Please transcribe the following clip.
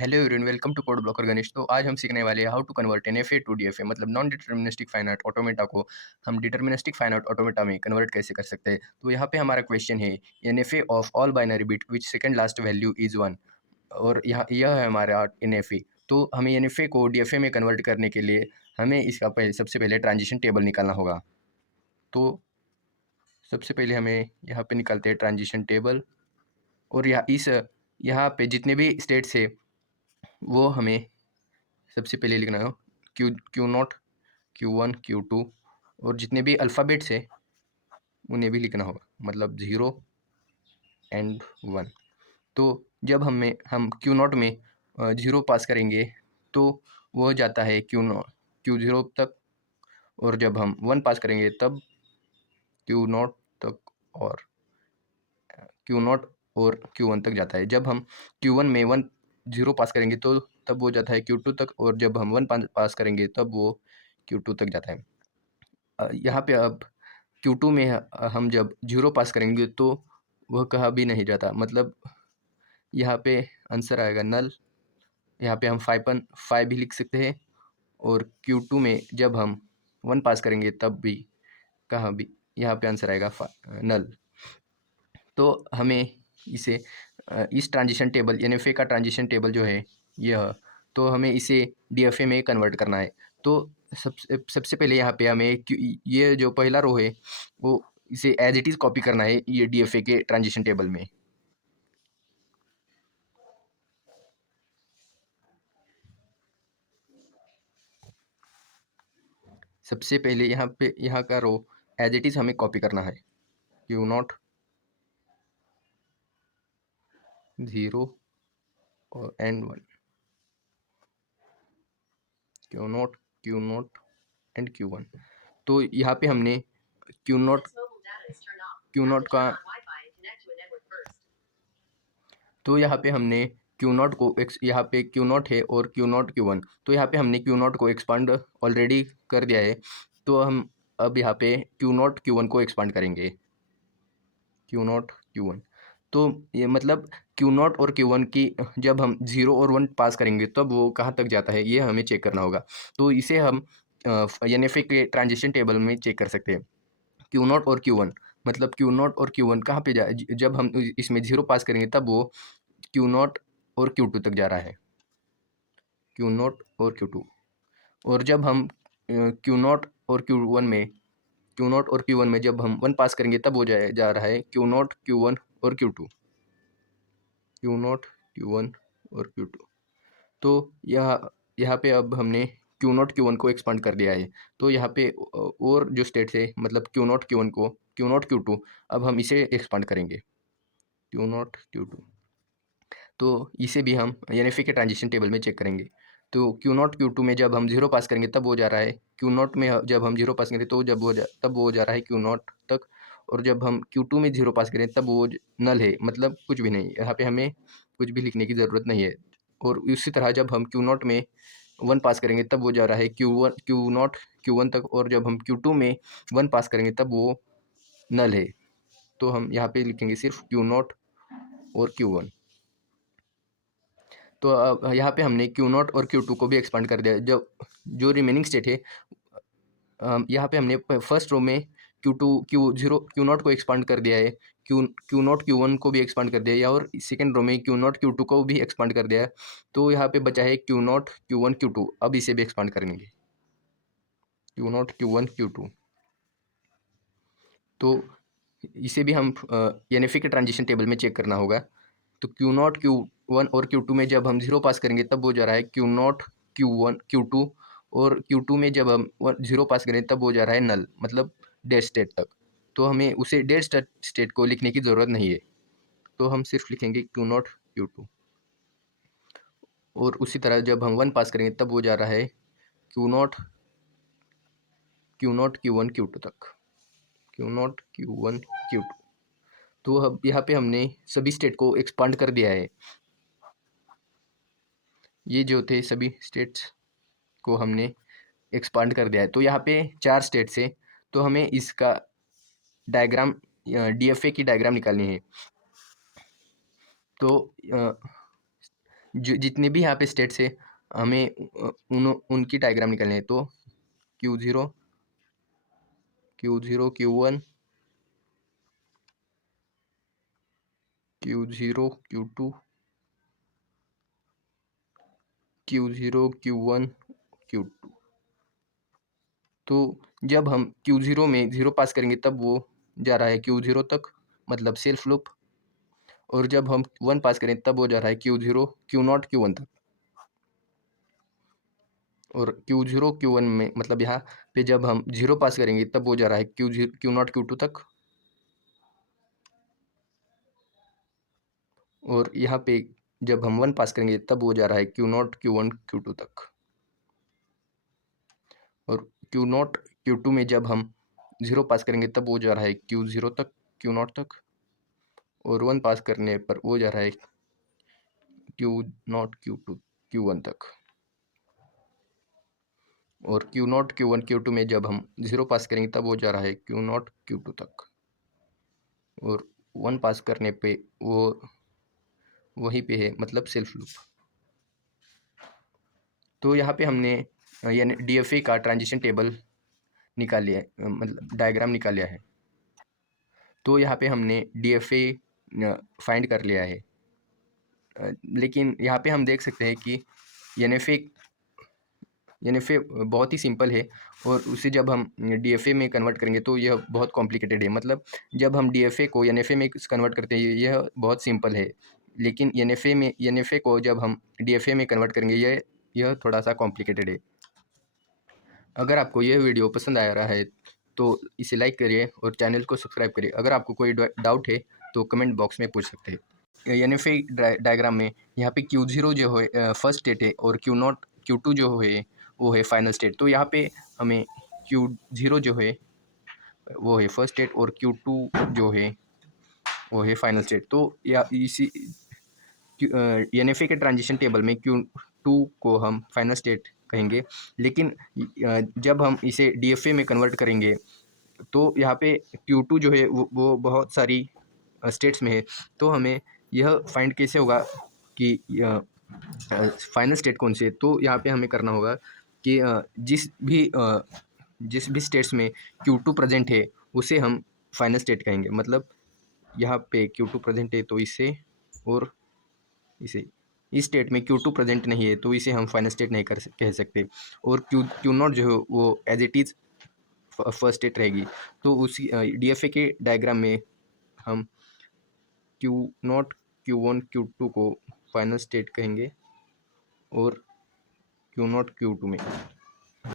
Hello everyone, welcome to code blocker Ganesh. तो आज हम सीखने वाले हैं how to convert NFA to DFA, मतलब नॉन डिटर्मिनिस्टिक फाइनाइट ऑटोमेटा को हम डिटर्मिनिस्टिक फाइनाइट ऑटोमेटा में कन्वर्ट कैसे कर सकते हैं। तो यहाँ पे हमारा क्वेश्चन है NFA of all binary bit which second last value is 1। और यहाँ यह है हमारा एनएफए। तो हमें एनएफए को डीएफए में कन्वर्ट करने के लिए हमें इसका सबसे पहले ट्रांजिशन टेबल निकालना होगा। तो सबसे पहले हमें यहाँ पे निकालते हैं ट्रांजिशन टेबल। और यहाँ पे जितने भी स्टेट्स है वो हमें सबसे पहले लिखना है क्यू नॉट, Q1, Q2 और जितने भी अल्फ़ाबेट्स है उन्हें भी लिखना होगा, मतलब 0 एंड 1। तो जब हम क्यू नॉट में 0 पास करेंगे तो वो जाता है Q0 तक, और जब हम 1 पास करेंगे तब Q0 तक, और Q0 और Q1 तक जाता है। जब हम Q1 में 0 पास करेंगे तो तब वो जाता है Q2 तक, और जब हम 1 पास करेंगे तब वो Q2 तक जाता है। यहाँ पे अब Q2 में हम जब 0 पास करेंगे तो वह कहाँ भी नहीं जाता, मतलब यहाँ पे आंसर आएगा नल। यहाँ पे हम 5 भी लिख सकते हैं, और Q2 में जब हम 1 पास करेंगे तब भी कहाँ भी यहाँ पे आंसर आएगा नल। तो हमें इसे इस ट्रांजिशन टेबल एनएफए का ट्रांजिशन टेबल जो है यह, तो हमें इसे डीएफए में कन्वर्ट करना है। तो सबसे पहले यहाँ पे हमें ये जो पहला रो है वो इसे एज इट इज़ कॉपी करना है ये डीएफए के ट्रांजिशन टेबल में। सबसे पहले यहाँ का रो एज इट इज़ हमें कॉपी करना है। Q0 0 और and 1, Q0 Q0 and Q1। तो यहाँ पे हमने Q0 Q0 का तो यहाँ पे हमने Q0 को यहाँ पे Q0 है और Q0 Q1, तो यहाँ पे हमने Q0 को एक्सपांड ऑलरेडी कर दिया है। तो हम अब यहाँ पे Q0 Q1 को एक्सपांड करेंगे, Q0 Q1। तो ये मतलब Q0 और Q1 की जब हम 0 और 1 पास करेंगे तब वो कहाँ तक जाता है ये हमें चेक करना होगा। तो इसे हम एनएफए के ट्रांजिशन टेबल में चेक कर सकते हैं। Q0 और Q1, मतलब Q0 और Q1 कहाँ पे जब हम इसमें 0 पास करेंगे तब वो Q0 और Q2 तक जा रहा है, Q0 और Q2। और जब हम Q0 और Q1 में जब हम 1 पास करेंगे तब वो जा रहा है Q0 Q1 और Q2, Q0 Q1 और Q2। तो यहाँ पे अब हमने Q0 Q1 को एक्सपांड कर दिया है। तो यहाँ पे और जो स्टेट्स है, मतलब Q0 Q1 को Q0 Q2, अब हम इसे एक्सपांड करेंगे, Q0 Q2। तो इसे भी हम एनएफए के ट्रांजिशन टेबल में चेक करेंगे। तो Q0 Q2 में जब हम 0 पास करेंगे तब वो जा रहा है Q0 में, जब हम 0 पास करेंगे तो तब वो जा रहा है Q0 तक, और जब हम Q2 में 0 पास करें तब वो नल है, मतलब कुछ भी नहीं, यहाँ पे हमें कुछ भी लिखने की ज़रूरत नहीं है। और उसी तरह जब हम Q0 में 1 पास करेंगे तब वो जा रहा है Q0 Q1 तक, और जब हम Q2 में 1 पास करेंगे तब वो नल है। तो हम यहाँ पे लिखेंगे सिर्फ Q0 और Q1। तो अब यहाँ पे हमने Q0 और Q2 को भी एक्सपांड कर दिया। जो रिमेनिंग स्टेट है, यहाँ पे हमने फर्स्ट रो में Q0 को एक्सपांड कर दिया है, Q0 Q1 को भी एक्सपांड कर दिया है, और सेकेंड रो में Q0 Q2 को भी एक्सपांड कर दिया है। तो यहाँ पे बचा है Q0 Q1 Q2, अब इसे भी एक्सपांड करेंगे, Q0 Q1 Q2। तो इसे भी हम एनएफए के ट्रांजिशन टेबल में चेक करना होगा। तो Q0 Q1 और Q2 में जब हम 0 पास करेंगे तब वो जा रहा है Q0 Q1 Q2, और Q2 में जब हम 0 पास करें तब वो जा रहा है नल, मतलब डेड स्टेट तक। तो हमें उसे डेड स्टेट को लिखने की ज़रूरत नहीं है, तो हम सिर्फ लिखेंगे Q0 Q2। और उसी तरह जब हम 1 पास करेंगे तब वो जा रहा है Q0 Q1 Q2 तक, Q0 Q1 Q2। तो अब यहाँ पे हमने सभी स्टेट को एक्सपांड कर दिया है। ये जो थे सभी स्टेट्स को हमने एक्सपांड कर दिया है। तो यहाँ पे 4 स्टेट्स है, तो हमें इसका डायग्राम, डीएफए की डायग्राम निकालनी है। तो जो जितने भी यहाँ पे स्टेट्स है हमें उनकी डायग्राम निकालनी है। तो Q0, Q0, Q1, Q0, Q2, Q0, Q1, Q2। तो जब हम Q0 में 0 पास करेंगे तब वो जा रहा है Q0 तक, मतलब सेल्फ लूप। और जब हम 1 पास करें तब वो जा रहा है Q0, Q0, Q1 तक। और Q0, Q1 में मतलब यहाँ पे जब हम 0 पास करेंगे तब वो जा रहा है Q0, Q2 तक। और यहाँ पे जब हम 1 पास करेंगे तब वो जा रहा है Q0, Q1, Q2 तक। और Q0, Q2 में जब हम 0 पास करेंगे तब वो जा रहा है Q0 तक, Q0 तक। और 1 पास करने पर वो जा रहा है Q0, Q2, Q1 तक। और Q0, Q1, Q2 में जब हम 0 पास करेंगे तब वो जा रहा है Q0, Q2 तक। और 1 पास करने पे वो वहीं पे है, मतलब सेल्फ लूप। तो यहाँ पे हमने यानी DFA का ट्रांजिशन टेबल निकाल लिया है, मतलब डायग्राम निकाल लिया है। तो यहाँ पे हमने DFA फाइंड कर लिया है। लेकिन यहाँ पे हम देख सकते हैं कि NFA बहुत ही सिंपल है। और उसे जब हम DFA में कन्वर्ट करेंगे तो यह बहुत कॉम्प्लिकेटेड है। मतलब जब हम DFA को NFA में कन्वर्ट करते हैं यह बहुत सिंपल है, लेकिन NFA को जब हम DFA में कन्वर्ट करेंगे यह थोड़ा सा कॉम्प्लिकेटेड है। अगर आपको यह वीडियो पसंद आ रहा है तो इसे लाइक करिए और चैनल को सब्सक्राइब करिए। अगर आपको कोई डाउट है तो कमेंट बॉक्स में पूछ सकते हैं। NFA डायग्राम में यहाँ पे Q0 जो है फर्स्ट स्टेट है, और Q0, Q2 जो है वो है फाइनल स्टेट। तो यहाँ पे हमें Q0 जो है वो है फर्स्ट स्टेट, और Q2 जो है वो है फाइनल स्टेट। तो या इसी NFA के ट्रांजिशन टेबल में Q2 को हम फाइनल स्टेट कहेंगे। लेकिन जब हम इसे DFA में कन्वर्ट करेंगे तो यहाँ पे Q2 जो है वो बहुत सारी स्टेट्स में है। तो हमें यह फाइंड कैसे होगा कि फाइनल स्टेट कौन सी है। तो यहाँ पे हमें करना होगा कि जिस भी स्टेट्स में Q2 प्रेजेंट है उसे हम फाइनल स्टेट कहेंगे। मतलब यहाँ पे Q2 प्रेजेंट है तो इसे, और इसे इस स्टेट में Q2 प्रेजेंट नहीं है तो इसे हम फाइनल स्टेट नहीं कह सकते। और Q0 जो है वो as it is first state रहेगी। तो उसी DFA के डायग्राम में हम Q0, Q1, Q2 को फाइनल स्टेट कहेंगे, और Q0, Q2 में